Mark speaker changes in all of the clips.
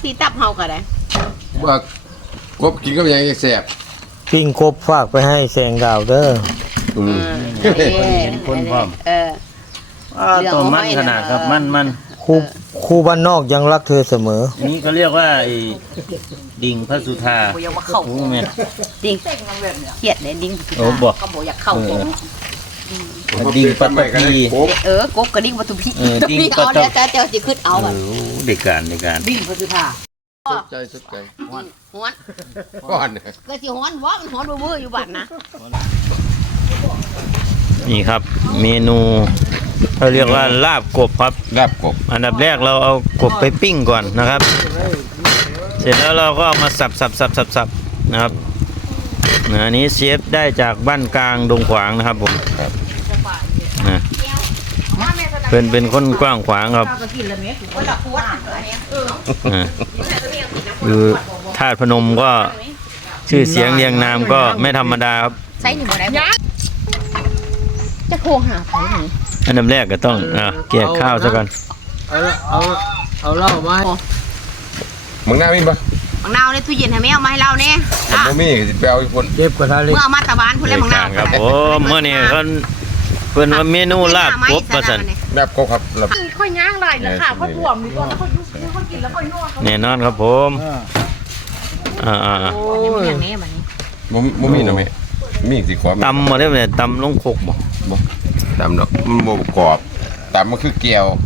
Speaker 1: ตีตับเฮาก็ได้
Speaker 2: ว่ากบกินก็ยังแซ่บ
Speaker 3: ปิ้งกบฝากไปให้แสงดาวเด้อ
Speaker 4: คนพร้อมตัวมันขนาดครับมัน
Speaker 3: ครูบ้านนอกยังรักเธอเสมอ
Speaker 4: นี่ก็เรียกว่าไอ้ดิ่งพระสุธา
Speaker 1: บ่อยากมาเข้าดิ่งเขียดเลยดิ่ง
Speaker 4: โอ้บอก
Speaker 1: ก็บ่อยากเข้า
Speaker 4: ดิ่งปัตตพี
Speaker 1: กบกระดิ่งปัตตพี
Speaker 4: ดิ่งปัตตพี
Speaker 1: แต่เจ้าสิขึ้นเอาแบบ
Speaker 4: เด็กการ
Speaker 1: ดิ่งพระสุธา
Speaker 2: สุดใจ
Speaker 1: ฮ้อนก็สิฮ้อนว่ามันฮ้อนเบื่ออยู่บ้านนะ
Speaker 4: นี่ครับเมนูเขาเรียกว่าลาบกบครับ
Speaker 2: ลาบกบ
Speaker 4: อันดับแรกเราเอากบไปปิ้งก่อนนะครับเสร็จแล้วเราก็เอามาสับนะครับอันนี้เชฟได้จากบ้านกลางดงขวางนะครับผมนะเป็นคนกว้างขวางครับคือธาตุพนมก็ชื่อเสียงเรียงนามก็ไม่ธรรมดาครับ
Speaker 1: ใส่หนึ่งอะไรจะโคหาใครไหน
Speaker 4: อันดับแรกก็ต้องเกี่ยข้าวซะก่อน
Speaker 3: เอาเหล้ามา
Speaker 2: มึงน่ามีปะ
Speaker 1: มังนาวในตู้เย็นให้แม่เอามาให้เราเนี่ย
Speaker 2: มึงมีไปเอาอีกคน
Speaker 3: เก็บกระทะเล็ก
Speaker 1: เมื่อเอามาตะบานพูดแล้วมังนาว
Speaker 4: ครับผมเมื่อนี้เขาเป็นว่าเมนูลาบกบประสัน
Speaker 2: ลาบกบครับ
Speaker 1: ค่อยย่างไรแล้วค่ะค่อยบวมดีกว่าแล้วค่อยยุ่งค่อยกินแล้วค่อยนวด
Speaker 4: แน่นอนครับผม
Speaker 1: อย่างนี้แบบนี้
Speaker 2: มึงมีหน่อยไหมมีสิขวา
Speaker 4: ตำมาได้ไหมตำลงคกบ่
Speaker 2: ตำเนาะมันโบกรอบตำมันคือเกี๊ยว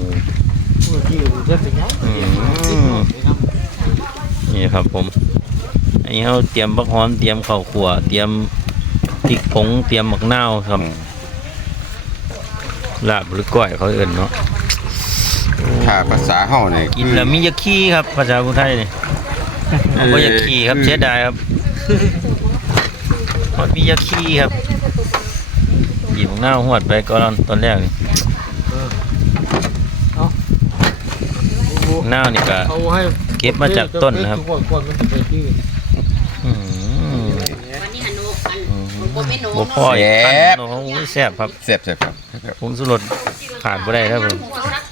Speaker 4: นี่ครับผมอันนี้เขาเตรียมบักฮอนเตรียมข้าวขั่วเตรียมพริกผงเตรียมหมักนาวครับลาบหรือก้อยเขาเอิ่นเนาะ
Speaker 2: ถ้าภาษาเฮาเนี่ย
Speaker 4: กินแล้วมียาขี้ครับภาษาพุทธไทยเนี่ยบ่ยาขี้ครับเสียดายครับมียาขี้ครับหยิบหน้าหวดไปก่อนตอนแรกนี่หน้านี่ก็เก็บมาจากต้นนะครับบ่พ่ออีกขั้นโอ้โหแซ่บครับ
Speaker 2: แซ่บครับ
Speaker 4: ผมสุรสขาดบ่ได้ครับผม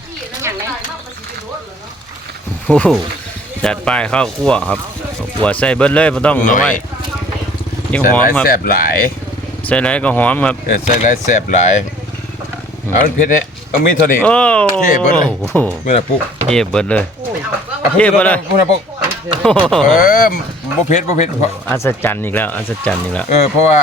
Speaker 4: โอ้โหจัดป้ายข้าวคั่วครับคั่วใส่เบิดเลยไม่ต้องน้อยยังหอมครับ
Speaker 2: แซ่บหลาย
Speaker 4: ใส่ไรก็หอมครับ
Speaker 2: ใส่ไรแซ่บหลายเอาเผ็ดเนี่ยเอามีเท่านี้เทเบิดเลยเมื่อปุ๊บ
Speaker 4: เทเบิดเลยเทเบิดเลย
Speaker 2: เมื่อปุ๊บบ่เผ็ด
Speaker 4: อัศจรรย์อีกแล้วอัศจรรย์อีกแล้ว
Speaker 2: เพราะว่า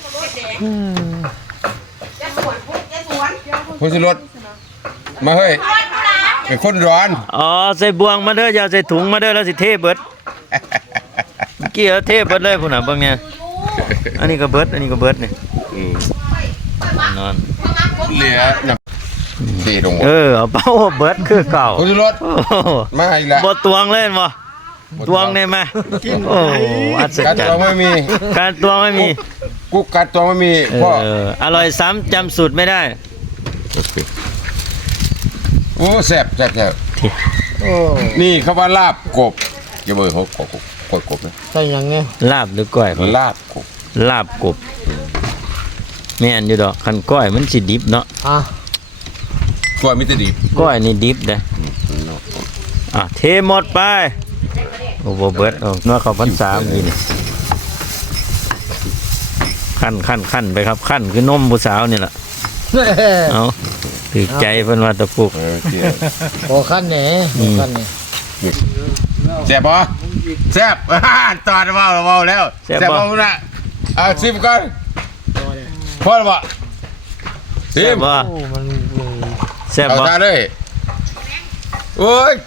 Speaker 2: ผู้สิรถมาเฮ้ยเป็นคนร้อน
Speaker 4: ใส่บวงมาเด้ออย่าใส่ถุงมาเด้อแล้วสิเทเบิดเมื่อกี้เทเบิดเลยพุ่นน่ะเบิ่งเนี่ยอันนี้ก็เบิดนี่นอน
Speaker 2: เหลือตีลง
Speaker 4: เอาเป้าเบิดคือเก่า
Speaker 2: ผู้สิรถมาอีกแล้ว
Speaker 4: บ่ตวงเล่นบ่ตวงได้ไหมโอ้อัศจรรย์
Speaker 2: การตวงไม่มีกุ๊กการตวงไม่มีพ่อ
Speaker 4: อร่อยซ้ำจำสูตรไม่ได้
Speaker 2: โอ้แซ่บนี่เขาว่าลาบกบอย่าเบอร์เขากบ
Speaker 3: ใช่ยังไง
Speaker 4: ลาบหรือก้อย
Speaker 2: ลาบกบ
Speaker 4: แม่นอยู่ดอกคันก้อยมันสิดิบเนาะ
Speaker 2: ก้อยไม่ได้ดิบ
Speaker 4: ก้อยนี่ดิบเด้เทหมดไปโอ้โหเบิดนัวข้าวพรรษาอีนี่ขั้นไปครับขั้นคือนมผู้สาวนี่แหละเอาถือใจเพิ่นว่าตะปุก
Speaker 3: โอ้ขั้นนี่
Speaker 2: แซ่บปะแซ่บตอนเมาแล้วแซ่บปะนะซิมก่อนพอแล้วปะ
Speaker 4: ซิมปะแซ่บปะ
Speaker 2: เลยโอ้ย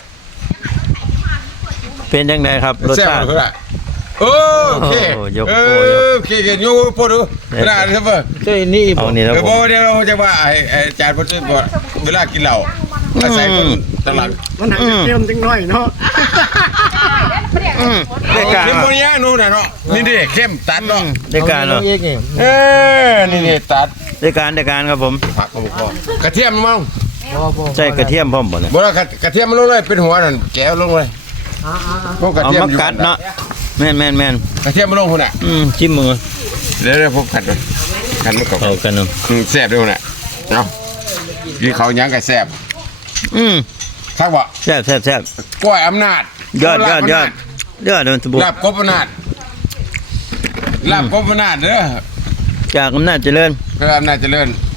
Speaker 4: เป็นยังไงครับรสชาติ
Speaker 2: โอเคยกโยกโปดูขนาดนี้เปล่า
Speaker 3: นี่
Speaker 4: เอานี่แล้ว
Speaker 2: ผมเดี๋ยวเราจะว่าจานพอดีก่อนเวลากินเหล้าอาศัยคนตลาด
Speaker 3: มันหนักเค็มจังหน่อยเนาะ
Speaker 2: ได้การนี่มันย่างนู่นเนาะนี่ดิเข้มตัดเนาะ
Speaker 4: ได้การเนาะ
Speaker 2: นี่ตัด
Speaker 4: ได้การครับผม
Speaker 2: ผักกระบอกกระเทียมมั้ง
Speaker 4: ใช่กระเทียมพร้อมบ่เนี่ย
Speaker 2: บ่ละกระเทียมมันลงเลยเป็นหัวนั่นแก้วลงเลย
Speaker 4: เอามากัดเนาะแม่น
Speaker 2: กระเทียมมันลงคนน่ะ
Speaker 4: จิ้มมือ
Speaker 2: เดี๋ยวพวกขัดมันก่อน
Speaker 4: เอากันเนาะ
Speaker 2: แซ่บด้วยน่ะเอากินเขายังกับแซ่บถ้าว่า
Speaker 4: แซ่บ
Speaker 2: ก้อยอำนาจ
Speaker 4: ยอดยอดยอดยอดมันสมบูรณ์
Speaker 2: ลาบกบอำนาจลาบกบอำนาจเด้อ
Speaker 4: จากอำนาจเจริญ
Speaker 2: เพื่ออำนาจเจริญ